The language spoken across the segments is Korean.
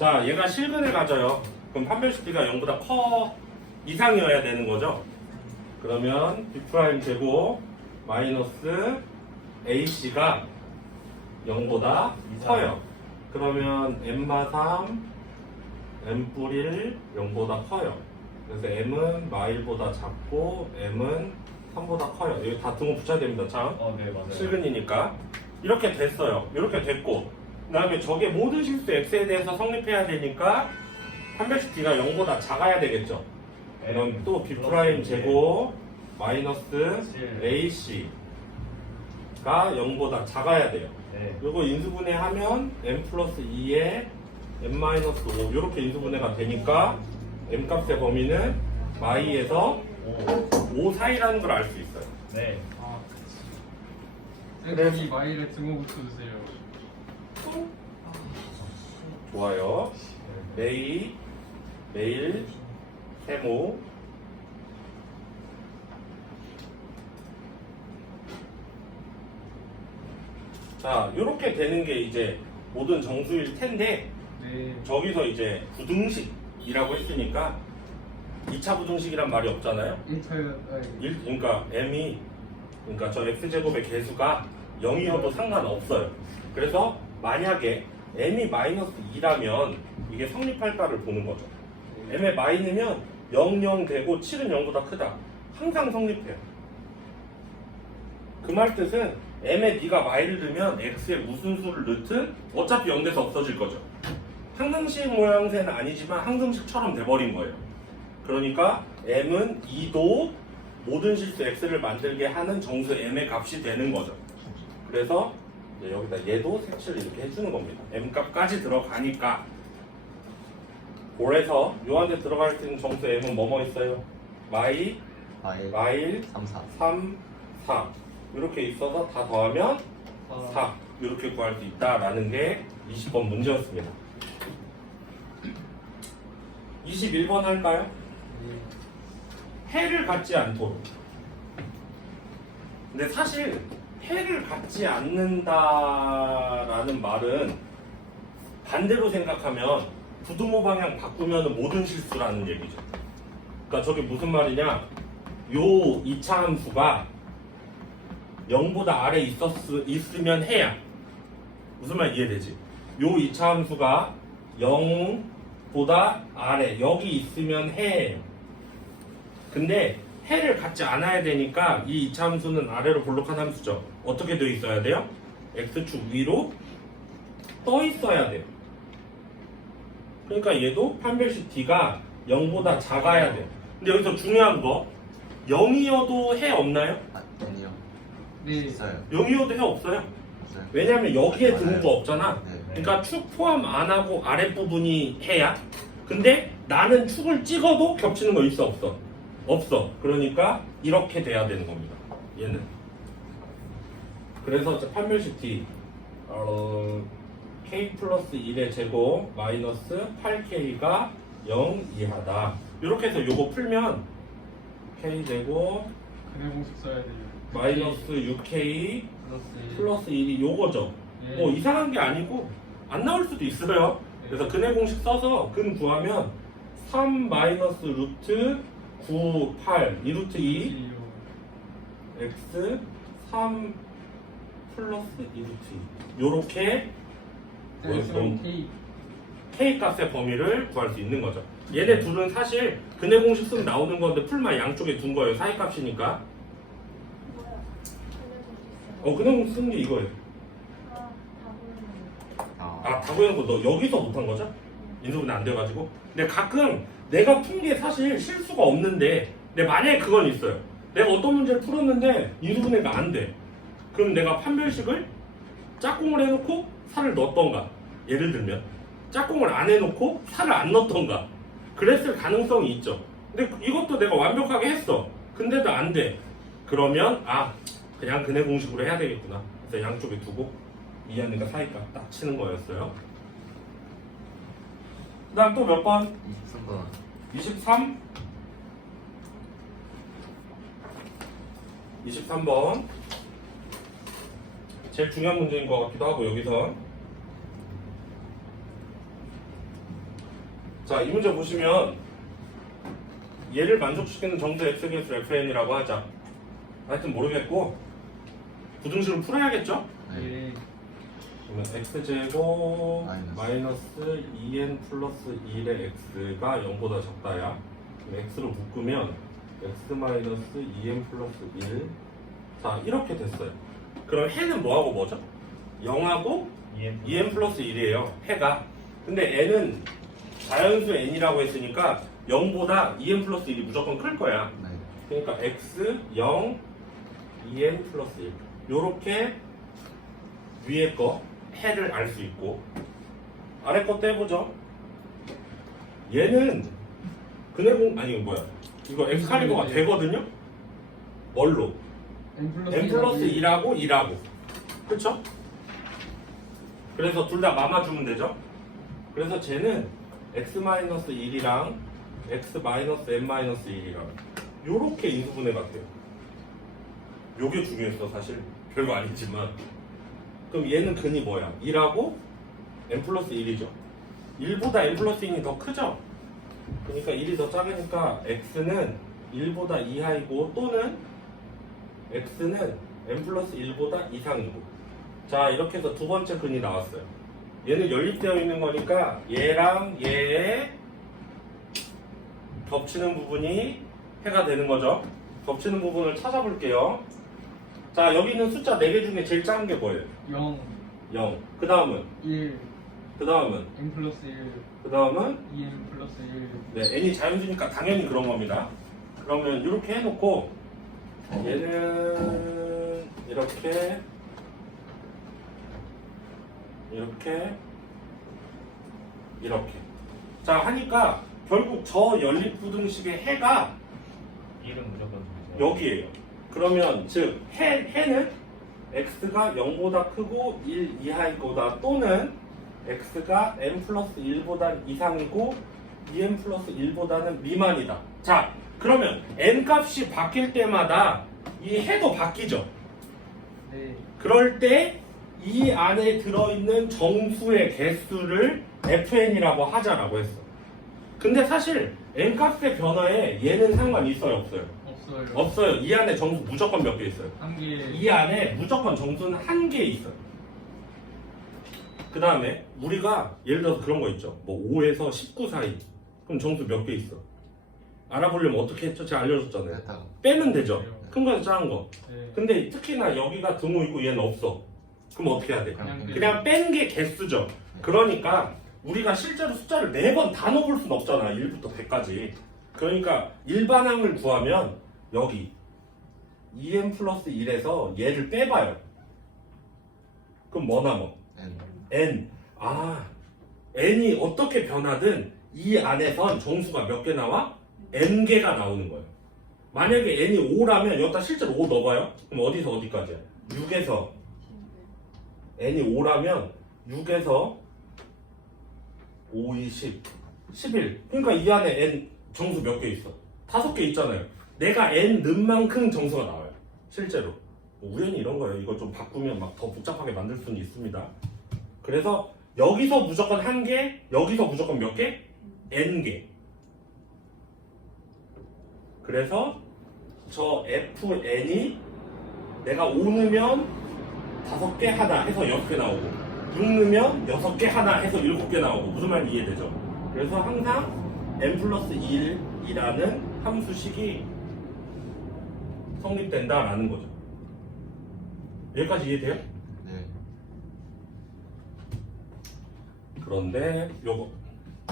자, 얘가 실근을 가져요. 그럼 판별식비가 0보다 커 이상이어야 되는 거죠. 그러면 B' 제곱 마이너스 AC가 0보다 커요. 그러면 M마 3, M 뿔 1, 0보다 커요. 그래서 M은 마일보다 작고 M은 3보다 커요. 여기 다 등호 붙여야 됩니다. 참. 네, 맞아요. 실근이니까. 이렇게 됐어요. 이렇게 됐고. 그 다음에 저게 모든 실수 X에 대해서 성립해야 되니까 판별식 D가 0보다 작아야 되겠죠. 그럼 또 B' 제곱 마이너스 AC가 0보다 작아야 돼요. 네. 요거 인수분해하면 M 플러스 2에 M 마이너스 5 이렇게 인수분해가 되니까 M 값의 범위는 마이에서 5 사이라는 걸 알 수 있어요. 네. 여기 마이를 등호 붙여주세요. 좋아요. 매일 세모 자, 이렇게 되는 게 이제 모든 정수일 텐데 네. 저기서 이제 부등식이라고 했으니까 2차 부등식이란 말이 없잖아요. 1차요. 그러니까 m이 그러니까 저 x제곱의 개수가 0이어도 상관없어요. 그래서 만약에 m이 마이너스 2라면 이게 성립할까를 보는 거죠. m의 마이너면 0, 0 되고 7은 0보다 크다. 항상 성립해요. 그 말 뜻은 m에 b가 마이를 들면 x에 무슨 수를 넣든 어차피 0돼서 없어질 거죠. 항등식 모양새는 아니지만 항등식처럼 돼버린 거예요. 그러니까 m은 2도 모든 실수 x를 만들게 하는 정수 m의 값이 되는 거죠. 그래서 이제 여기다 얘도 색칠을 이렇게 해주는 겁니다. m 값까지 들어가니까. 그래서 요한테 들어갈 수 있는 정수 m은 뭐뭐 있어요? 마일 3, 4. 3, 4 이렇게 있어서 다 더하면 4 이렇게 구할 수 있다라는 게 20번 문제였습니다. 21번 할까요? 해를 갖지 않도록. 근데 사실 해를 갖지 않는다라는 말은 반대로 생각하면 부등호 방향 바꾸면 모든 실수라는 얘기죠. 그러니까 저게 무슨 말이냐? 요 2차 함수가 0보다 아래 있으면 해야. 무슨 말 이해되지? 요 2차 함수가 0보다 아래 여기 있으면 해예요. 근데 해를 갖지 않아야 되니까 이 2차 함수는 아래로 볼록한 함수죠. 어떻게 되어 있어야 돼요? x축 위로 떠 있어야 돼요. 그러니까 얘도 판별식 D가 0보다 작아야 돼요. 근데 여기서 중요한 거 0이어도 해 없나요? 아니요. 네. 있어요. 0이어도 해 없어요. 있어요. 왜냐면 여기에 맞아요. 등호가 없잖아. 네. 그러니까 축 포함 안 하고 아랫부분이 해야. 근데 나는 축을 찍어도 겹치는 거 있어 없어? 없어. 그러니까 이렇게 돼야 되는 겁니다. 얘는. 그래서 판별식 D K 플러스 1의 제곱 마이너스 8K가 0 이하다. 이렇게 해서 요거 풀면 K 제곱 그냥 공식 써야 돼요. 마이너스 6K 플러스 플러스 1이 요거죠. 네. 뭐 이상한 게 아니고 안 나올 수도 있어요. 그래서 근의 공식 써서 근 구하면 3 마이너스 루트 9, 8, 2루트 2 x 3 플러스 2루트 2 요렇게 K K 값의 범위를 구할 수 있는 거죠. 얘네 둘은 사실 근의 공식 쓰면 나오는 건데 풀만 양쪽에 둔 거예요. 사이 값이니까. 근의 공식 쓰는 게 이거예요. 다 구해놓은 거 너 여기서 못한 거죠? 인수분해 안 돼가지고. 근데 가끔 내가 푼 게 사실 실수가 없는데 근데 만약에 그건 있어요. 내가 어떤 문제를 풀었는데 인수분해가 안 돼. 그럼 내가 판별식을 짝꿍을 해놓고 살을 넣었던가, 예를 들면 짝꿍을 안 해놓고 살을 안 넣었던가 그랬을 가능성이 있죠. 근데 이것도 내가 완벽하게 했어. 근데도 안 돼. 그러면 그냥 근의 공식으로 해야 되겠구나. 그래서 양쪽에 두고 이하니까 사이값 딱 치는 거였어요. 그 다음 또 몇 번? 23번. 23? 23번 제일 중요한 문제인 것 같기도 하고 여기서 자, 이 문제 보시면 얘를 만족시키는 정도 x개수 fn이라고 하자. 하여튼 모르겠고 부등식을 풀어야겠죠? 네. 그러면 x제곱 마이너스. 마이너스 2n 플러스 1의 x가 0보다 적다야. 그럼 x로 묶으면 x 마이너스 2n 플러스 1. 자, 이렇게 됐어요. 그럼 해는 뭐하고 뭐죠? 0하고 2n 플러스 1이에요. 해가. 근데 n은 자연수 n이라고 했으니까 0보다 2n 플러스 1이 무조건 클 거야. 네. 그러니까 x 0 2n 플러스 1 요렇게 위에 거 해를 알 수 있고 아래 것도 해보죠. 얘는 근해공 아니 이거 뭐야 이거 엑스칼리버가 되거든요. 뭘로? n n 플러스 2하고 2하고 그쵸? 그래서 둘 다 마마주면 되죠. 그래서 쟤는 x-1이랑 x-n-1이랑 요렇게 인수분해가 돼요. 요게 중요했어 사실. 별거 아니지만. 그럼 얘는 근이 뭐야? 2하고 n 플러스 1이죠. 1보다 n 플러스 1이 더 크죠? 그러니까 1이 더 작으니까 x는 1보다 이하이고 또는 x는 n 플러스 1보다 이상이고. 자, 이렇게 해서 두 번째 근이 나왔어요. 얘는 연립되어 있는 거니까 얘랑 얘의 겹치는 부분이 해가 되는 거죠. 겹치는 부분을 찾아볼게요. 자, 여기 있는 숫자 4개 중에 제일 작은 게 뭐예요? 0, 0. 그 다음은? 1, 그 다음은? n 플러스 1, 그 다음은? 2n 플러스 1. 네, n이 자연수니까 당연히 그런 겁니다. 그러면 이렇게 해놓고 얘는 이렇게 이렇게 자 하니까 결국 저 연립부등식의 해가 1은 무조건 여기에요. 그러면 즉 해는 x가 0보다 크고 1 이하일 거다 또는 x가 n 플러스 1보다 이상이고 2n 플러스 1보다는 미만이다. 자, 그러면 n 값이 바뀔 때마다 이 해도 바뀌죠. 네. 그럴 때 이 안에 들어있는 정수의 개수를 fn이라고 하자라고 했어. 근데 사실 n 값의 변화에 얘는 상관이 있어요, 없어요? 없어요. 없어요. 이 안에 정수 무조건 몇 개 있어요. 한 개. 이 안에 무조건 정수는 한 개 있어요. 그 다음에 우리가 예를 들어서 그런 거 있죠. 뭐 5에서 19 사이. 그럼 정수 몇 개 있어? 알아보려면 어떻게 했죠? 제가 알려줬잖아요. 됐다. 빼면 되죠. 큰 거에서 작은 거. 네. 근데 특히나 여기가 등호 있고 얘는 없어. 그럼 어떻게 해야 돼? 그냥 뺀 게 개수죠. 그러니까 우리가 실제로 숫자를 4번 다 넣어볼 수는 없잖아. 1부터 100까지. 그러니까 일반항을 구하면 여기 2n 플러스 1에서 얘를 빼봐요. 그럼 뭐 남아? N. n. 아, n이 어떻게 변하든 이 안에선 정수가 몇 개 나와? n개가 나오는 거예요. 만약에 n이 5라면 여기다 실제로 5 넣어봐요. 그럼 어디서 어디까지야? 6에서 n이 5라면 6에서 5, 20, 11. 그러니까 이 안에 n 정수 몇 개 있어? 5개 있잖아요. 내가 n 넣은 만큼 정수가 나와요. 실제로. 우연히 이런 거예요. 이거 좀 바꾸면 막 더 복잡하게 만들 수는 있습니다. 그래서 여기서 무조건 한 개, 여기서 무조건 몇 개? n개. 그래서 저 fn이 내가 5 넣으면 5개 하나 해서 6개 나오고 6 넣으면 6개 하나 해서 7개 나오고 무슨 말인지 이해되죠? 그래서 항상 n 플러스 1이라는 함수식이 성립된다라는 거죠. 여기까지 이해돼요? 네. 그런데 요거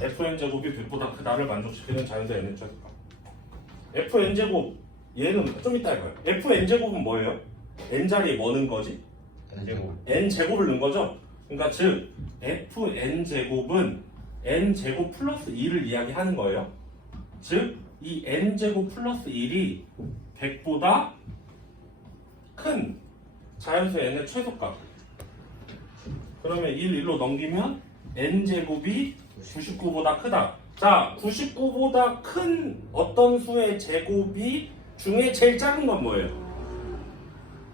fn제곱이 100보다 크다를 만족시키는 자연수 n의 최소값. fn제곱 얘는 좀 이따 해봐요. fn제곱은 뭐예요? n자리에 뭐 넣은 거지? N제곱. n제곱을 넣은 거죠? 그러니까 즉 fn제곱은 n제곱 플러스 2를 이야기하는 거예요. 즉 이 n제곱 플러스 1이 100보다 큰 자연수 n의 최소값. 그러면 1, 1로 넘기면 n제곱이 99보다 크다. 자, 99보다 큰 어떤 수의 제곱이 중에 제일 작은 건 뭐예요?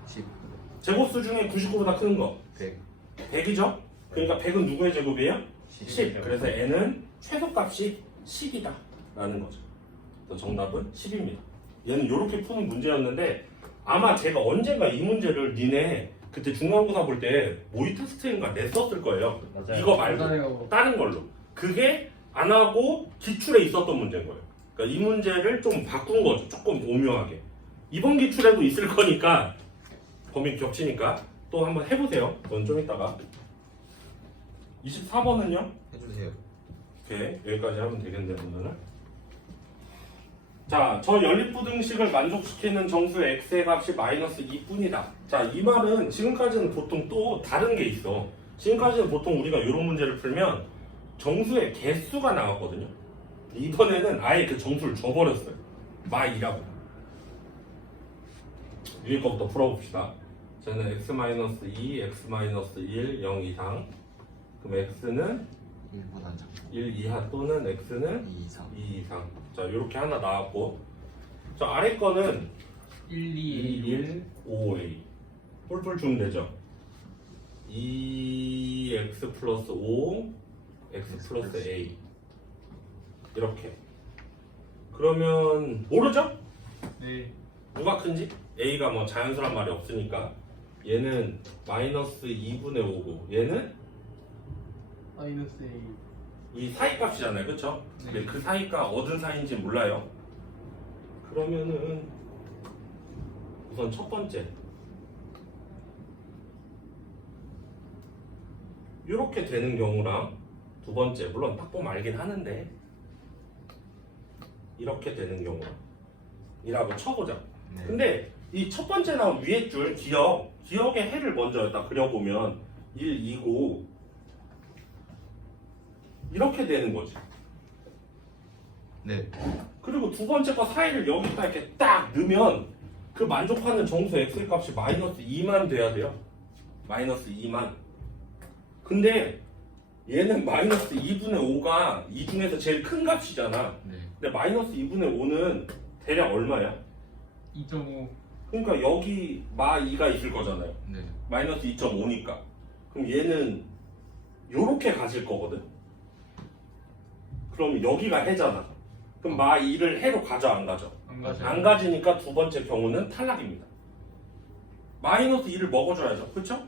10. 제곱수 중에 99보다 큰 거 100. 100이죠? 그러니까 100은 누구의 제곱이에요? 10. 10. 그래서 n은 최소값이 10이다 라는 거죠. 그래서 정답은 10입니다. 얘는 이렇게 푸는 문제였는데 아마 제가 언젠가 이 문제를 니네 그때 중간고사 볼 때 모의 테스트인가 냈었을 거예요. 맞아요. 이거 말고 맞아요. 다른 걸로. 그게 안 하고 기출에 있었던 문제인 거예요. 그러니까 이 문제를 좀 바꾼 거죠. 조금 오묘하게. 이번 기출에도 있을 거니까 범위 겹치니까 또 한번 해보세요. 그건 좀 이따가. 24번은요? 해주세요. 오케이. 여기까지 하면 되겠네 오늘은. 자, 저 연립부등식을 만족시키는 정수의 x의 값이 마이너스 2뿐이다. 자, 이 말은 지금까지는 보통 또 다른 게 있어. 지금까지는 보통 우리가 이런 문제를 풀면 정수의 개수가 나왔거든요. 이번에는 아예 그 정수를 줘버렸어요. 마2라고. 위에 거부터 풀어봅시다. 저는 x-2, x-1, 0 이상. 그럼 x는 1보다 작고 1 이하 또는 x는 2 이상. 2 이상. 자, 이렇게 하나 나왔고. 저 아래 거는 1, 2, 2, 1, 5a. 뿔뿔 주면 되죠. 2x 플러스 5, x 플러스 a. 이렇게. 그러면 모르죠? 네. 누가 큰지? a가 뭐 자연수란 말이 없으니까. 얘는 마이너스 2분의 5고 얘는 마이너스 A. 이 사이값이잖아요, 그쵸? 네. 근데 그 사이가 어떤 사이인지 몰라요. 그러면은 우선 첫 번째 이렇게 되는 경우랑 두 번째 물론 딱 보면 알긴 하는데 이렇게 되는 경우랑 이라고 쳐보자. 네. 근데 이 첫 번째 나온 위에 줄 기억의 해를 먼저 딱 그려보면 1, 2고 이렇게 되는 거지. 네. 그리고 두 번째 거 사이를 여기다 이렇게 딱 넣으면 그 만족하는 정수 x의 값이 마이너스 2만 돼야 돼요. 마이너스 2만. 근데 얘는 마이너스 2분의 5가 이 중에서 제일 큰 값이잖아. 네. 근데 마이너스 2분의 5는 대략 얼마야? 2.5. 그러니까 여기 마 2가 있을 거잖아요. 네. 마이너스 2.5니까. 그럼 얘는 요렇게 가질 거거든. 그럼 여기가 해잖아. 그럼 마 2를 해로 가져 안 가져? 안 가죠. 안 가지니까 두 번째 경우는 탈락입니다. 마이너스 2를 먹어줘야죠. 그렇죠?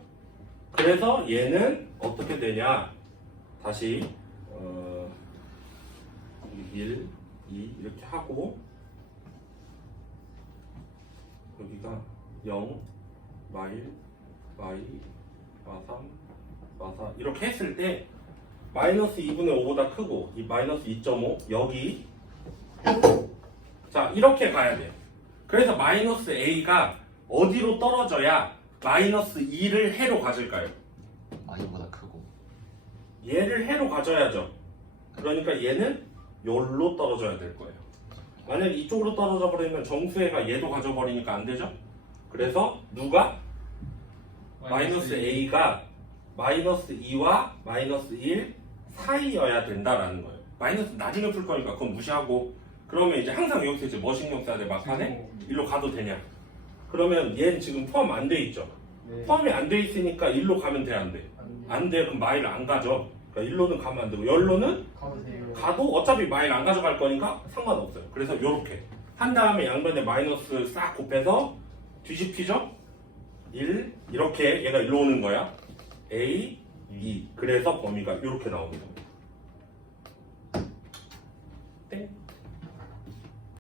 그래서 얘는 어떻게 되냐? 다시 1, 2 이렇게 하고 여기가 0, 마1, 마2, 마3, 마4 이렇게 했을 때 마이너스 2분의 5보다 크고 이 마이너스 2.5 여기 자 이렇게 가야 돼요. 그래서 마이너스 a가 어디로 떨어져야 마이너스 2를 해로 가질까요? 마이보다 크고. 얘를 해로 가져야죠. 그러니까 얘는 여기로 떨어져야 될 거예요. 만약에 이쪽으로 떨어져 버리면 정수해가 얘도 가져버리니까 안 되죠. 그래서 누가? 마이너스 a가 마이너스 2와 마이너스 1 사이여야 된다라는 거예요. 마이너스 나중에 풀 거니까 그건 무시하고 그러면 이제 항상 여기서 이제 뭐 신경 써야 돼? 막판에 일로 가도 되냐? 그러면 얘는 지금 포함 안 돼 있죠. 네. 포함이 안 돼 있으니까 일로 가면 돼, 안 돼? 안 돼. 그럼 마일 안 가죠. 그러니까 일로는 가면 안 되고 열로는 가보세요. 가도 어차피 마일 안 가져갈 거니까 상관없어요. 그래서 요렇게 한 다음에 양변에 마이너스 싹 곱해서 뒤집히죠? 1 이렇게 얘가 일로 오는 거야. A 2 그래서 범위가 이렇게 나옵니다. 땡.